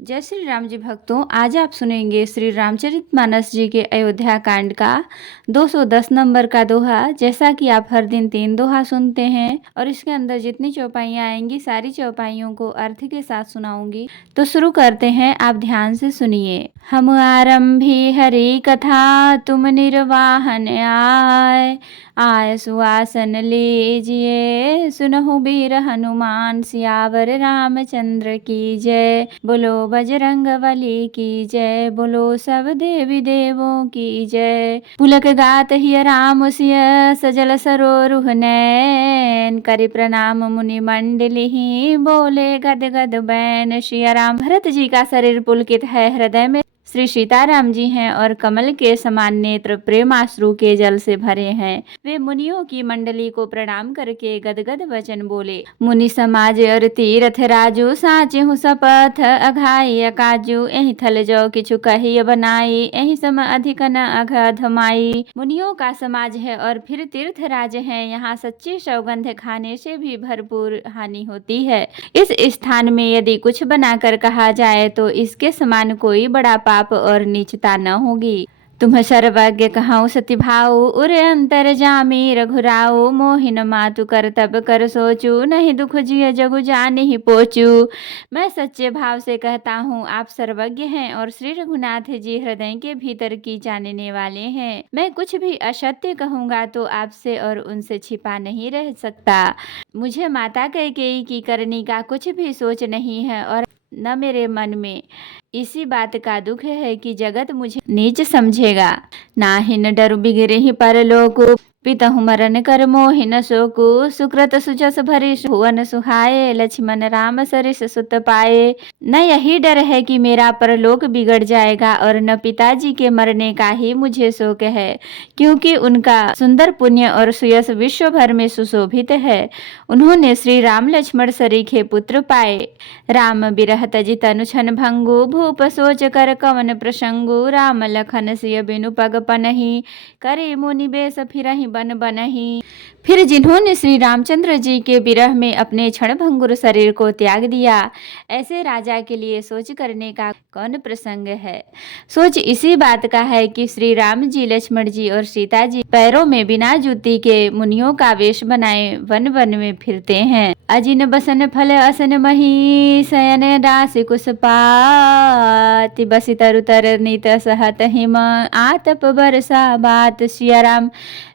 जय श्री राम जी भक्तों, आज आप सुनेंगे श्री रामचरितमानस जी के अयोध्या कांड का 210 नंबर का दोहा। जैसा कि आप हर दिन 3 दोहा सुनते हैं और इसके अंदर जितनी चौपाइयाँ आएंगी सारी चौपाइयों को अर्थ के साथ सुनाऊंगी। तो शुरू करते हैं, आप ध्यान से सुनिए। हम आरंभी हरि कथा तुम निर्वाहन आय सुवासन लीजिए सुनहु बीर हनुमान सियावर रामचंद्र की जय। बोलो बजरंग बली की जय, बोलो सब देवी देवों की जय। पुलक गात हिय राम सिय सजल सरोरुह नैन करि प्रणाम मुनि मंडली बोले गद गद बैन। श्री राम। भरत जी का शरीर पुलकित है, हृदय में श्री सीताराम जी हैं और कमल के समान नेत्र प्रेमाश्रु के जल से भरे हैं। वे मुनियों की मंडली को प्रणाम करके गदगद वचन बोले। मुनि समाज और तीरथ राजू साचहु शपथ अघाई अकाजू एहि थल जो किछु कही बनाई एहि सम अधिक न अघधमाई। मुनियों का समाज है और फिर तीर्थ राज है, यहाँ सच्ची सौगंध खाने से भी भरपूर हानि होती है। इस स्थान में यदि कुछ बनाकर कहा जाए तो इसके समान कोई बड़ा पाप और नीचता न होगी। तुम सर्वज्ञ कहाऊ सति भाऊ उर अंतर जामी रघुराऊ मोहिन मातु कर तब कर सोचू नहीं दुख जिय जगु जाने ही पोचू। मैं सच्चे भाव से कहता हूँ, आप सर्वज्ञ हैं और श्री रघुनाथ जी हृदय के भीतर की जानने वाले हैं। मैं कुछ भी असत्य कहूँगा तो आपसे और उनसे छिपा नहीं रह सकता। मुझे माता कैकेयी की करनी का कुछ भी सोच नहीं है और न मेरे मन में इसी बात का दुख है कि जगत मुझे नीच समझेगा। नाहि न डरु बिगिरे ही परलोक पितहु मरन कर मोहि न शोकु। सुकृत सुजस भरी भुवन सुहाए लक्ष्मण राम सरिस सुत पाए। न यही डर है कि मेरा परलोक बिगड़ जाएगा और न पिताजी के मरने का ही मुझे शोक है, क्योंकि उनका सुंदर पुण्य और सुयस विश्व भर में सुशोभित है। उन्होंने श्री राम लक्ष्मण सरीखे पुत्र पाए। राम बिरह तजि तनु छन भंगु भूप सोच कर कवन प्रसंगु। राम लखन सिय बिनु पग पनहि करे मुनि बेस फिरहि बन बनहि। फिर जिन्होंने श्री रामचंद्र जी के विरह में अपने क्षण भंगुर शरीर को त्याग दिया, ऐसे राजा के लिए सोच करने का कौन प्रसंग है। सोच इसी बात का है कि श्री राम जी लक्ष्मण जी और सीता जी पैरों में बिना जूती के मुनियों का वेश बनाए वन वन में फिरते हैं। अजिन बसन फल असन मही शयन दास कुश पाति बसी तरु तर नित सहत हिम आतप बरसा बात। सिया राम।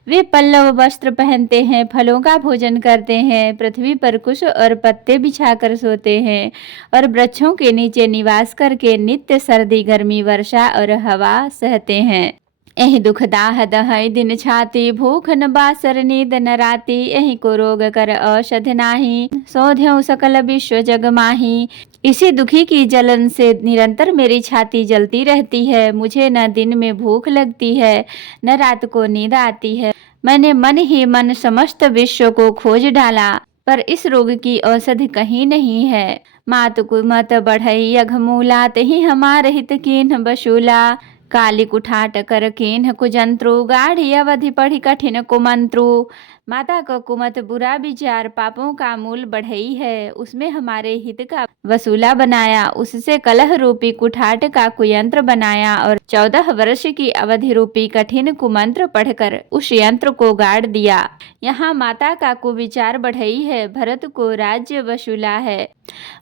वे पल्लव वस्त्र पहनते हैं, फलों का भोजन करते हैं, पृथ्वी पर कुश और पत्ते बिछाकर सोते हैं और वृक्षों के नीचे निवास करके नित्य सर्दी गर्मी वर्षा और हवा सहते हैं। एहि दुख दाह दहै दिन छाती भूख न बासर नींद न राती। एहि को रोग कर औषध नाही सौध्यौ सकल विश्व जग माही। इसी दुखी की जलन से निरंतर मेरी छाती जलती रहती है। मुझे न दिन में भूख लगती है न रात को नींद आती है। मैंने मन ही मन समस्त विश्व को खोज डाला पर इस रोग की औषधि कहीं नहीं है। मात कुमत बढ़ई अघमूला तही हमार हित कीन्ह बशूला। काली कुठाट कर कीन्ह कुजंत्रु गाढ़ी अवधि पढ़ी कठिन कुमंत्रु। माता का कुमत बुरा विचार पापों का मूल बढ़ई है, उसमें हमारे हित का वसूला बनाया, उससे कलह रूपी कुठाट का कुयंत्र बनाया और 14 वर्ष की अवधि रूपी कठिन कुमंत्र पढ़कर उस यंत्र को गाड़ दिया। यहाँ माता का कुविचार बढ़ई है, भरत को राज्य वसूला है।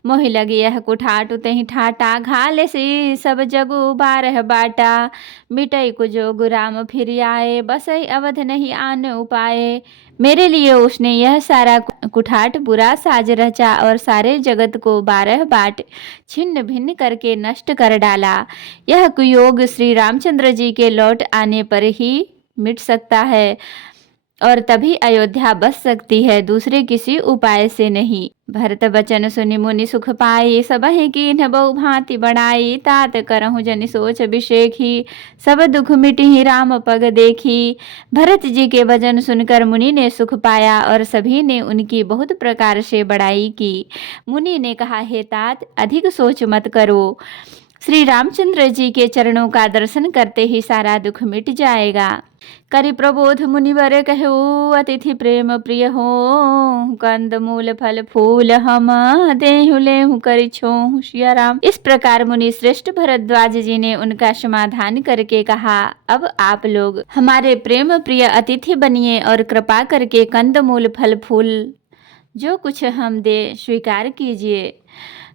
मोहि लगी यह कुठाट तही ठाटा घाले से सब जगु 12 बाटा। मिटई को जोगु राम फिर आए बसई अवध नहीं आन उपाय। मेरे लिए उसने यह सारा कुठाट बुरा साज रचा और सारे जगत को 12 बाट छिन्न भिन्न करके नष्ट कर डाला। यह कुयोग श्री रामचंद्र जी के लौट आने पर ही मिट सकता है और तभी अयोध्या बस सकती है, दूसरे किसी उपाय से नहीं। भरत बचन सुनि मुनि सुख पाई सबहि कीन्ह बहु भांति बढ़ाई। तात करहु जनि सोच अभिषेखी सब दुख मिटहि राम पग देखी। भरत जी के वचन सुनकर मुनि ने सुख पाया और सभी ने उनकी बहुत प्रकार से बड़ाई की। मुनि ने कहा, हे तात अधिक सोच मत करो, श्री रामचंद्र जी के चरणों का दर्शन करते ही सारा दुख मिट जाएगा। करि प्रबोध मुनिवर कहू अतिथि प्रेम प्रिय हो, कंद मूल फल फूल हम देहु लेहु करि छोहु सिया राम। इस प्रकार मुनि श्रेष्ठ भरद्वाज जी ने उनका समाधान करके कहा, अब आप लोग हमारे प्रेम प्रिय अतिथि बनिए और कृपा करके कंद मूल फल फूल जो कुछ हम दे स्वीकार कीजिए।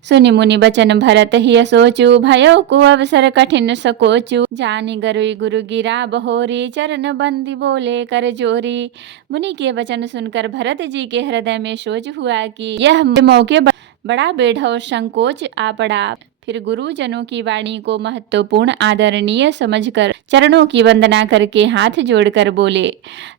सुनि मुनि बचन भरत हिय सोचु, भयो को अवसर कठिन सकोचु। जानी गरुई गुरु गिरा बहोरी, चरण बंदी बोले कर जोरी। मुनि के वचन सुनकर भरत जी के हृदय में सोच हुआ कि यह मौके बड़ा बेढव संकोच आ पड़ा। फिर गुरुजनों की वाणी को महत्वपूर्ण आदरणीय समझकर चरणों की वंदना करके हाथ जोड़कर बोले,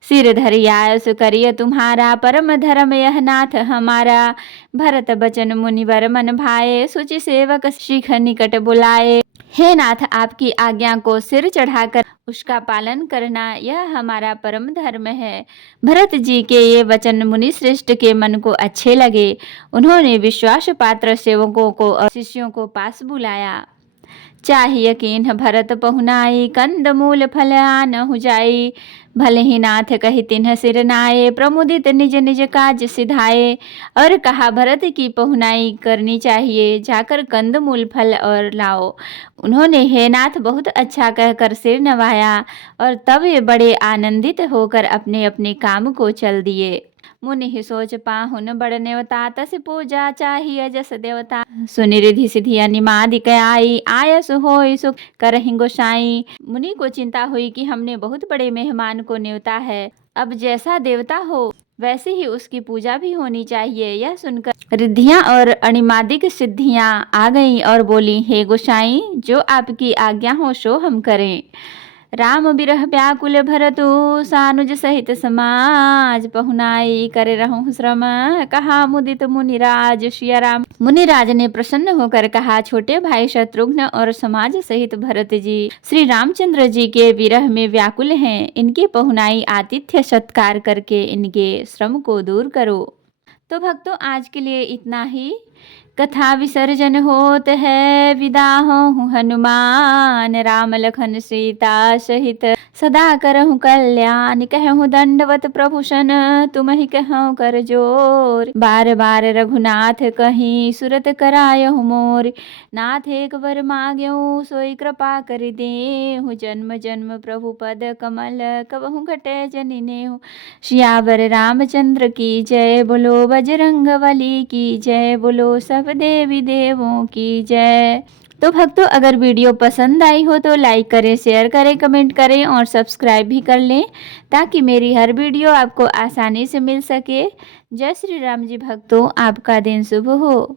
सिर धरियास करिय तुम्हारा, परम धर्म यह नाथ हमारा। भरत बचन मुनिवर मन भाए, सुचि सेवक शिख निकट बुलाए। हे नाथ, आपकी आज्ञा को सिर चढ़ाकर उसका पालन करना यह हमारा परम धर्म है। भरत जी के ये वचन मुनि श्रेष्ठ के मन को अच्छे लगे। उन्होंने विश्वास पात्र सेवकों को और शिष्यों को पास बुलाया। चाहिए कीन्ह भरत पहुनाई, कंद मूल फल आन हो जाई। भले ही नाथ कही तिन्ह सिर नाये, प्रमुदित निज निज काज सिधाए। और कहा, भरत की पहुनाई करनी चाहिए, जाकर कंद मूल फल और लाओ। उन्होंने हे नाथ बहुत अच्छा कहकर सिर नवाया और तब वे बड़े आनंदित होकर अपने अपने काम को चल दिए। मुनि ही सोच पाहुन बड़ नेवता, तस पूजा चाहिए जस देवता। सुनि रिधि सिधि निमादिक आई, आयस होय सुख करहि गोसाई। मुनि को चिंता हुई कि हमने बहुत बड़े मेहमान को न्योता है, अब जैसा देवता हो वैसे ही उसकी पूजा भी होनी चाहिए। यह सुनकर रिद्धियां और अणिमादिक सिद्धियां आ गईं और बोली, हे गोसाई, जो आपकी आज्ञा हो सो हम करें। राम बिरह व्याकुल भरतु, सानुज सहित समाज पहुनाई करे रहूं श्रम। कहा मुदित मुनिराज सिया राम। मुनिराज ने प्रसन्न होकर कहा, छोटे भाई शत्रुघ्न और समाज सहित भरत जी श्री रामचंद्र जी के विरह में व्याकुल हैं। इनकी पहुनाई आतिथ्य सत्कार करके इनके श्रम को दूर करो। तो भक्तों, आज के लिए इतना ही। कथा विसर्जन होत है, विदा हूँ हनुमान। राम लखन सीता सहित सदा करहु कल्याण। कहूँ दंडवत प्रभूषण, तुम ही कहूँ कर जोर। बार बार रघुनाथ कहीं, सुरत करायहु मोर। नाथ एक बर मांग्यऊ, सोई कृपा कर देहु। जन्म जन्म प्रभु पद कमल, कबहु घटे जनि नेहु। सियावर रामचंद्र की जय, बोलो बजरंगबली की जय, बोलो सब देवी देवों की जय। तो भक्तों, अगर वीडियो पसंद आई हो तो लाइक करें, शेयर करें, कमेंट करें और सब्सक्राइब भी कर लें, ताकि मेरी हर वीडियो आपको आसानी से मिल सके। जय श्री राम जी भक्तों, आपका दिन शुभ हो।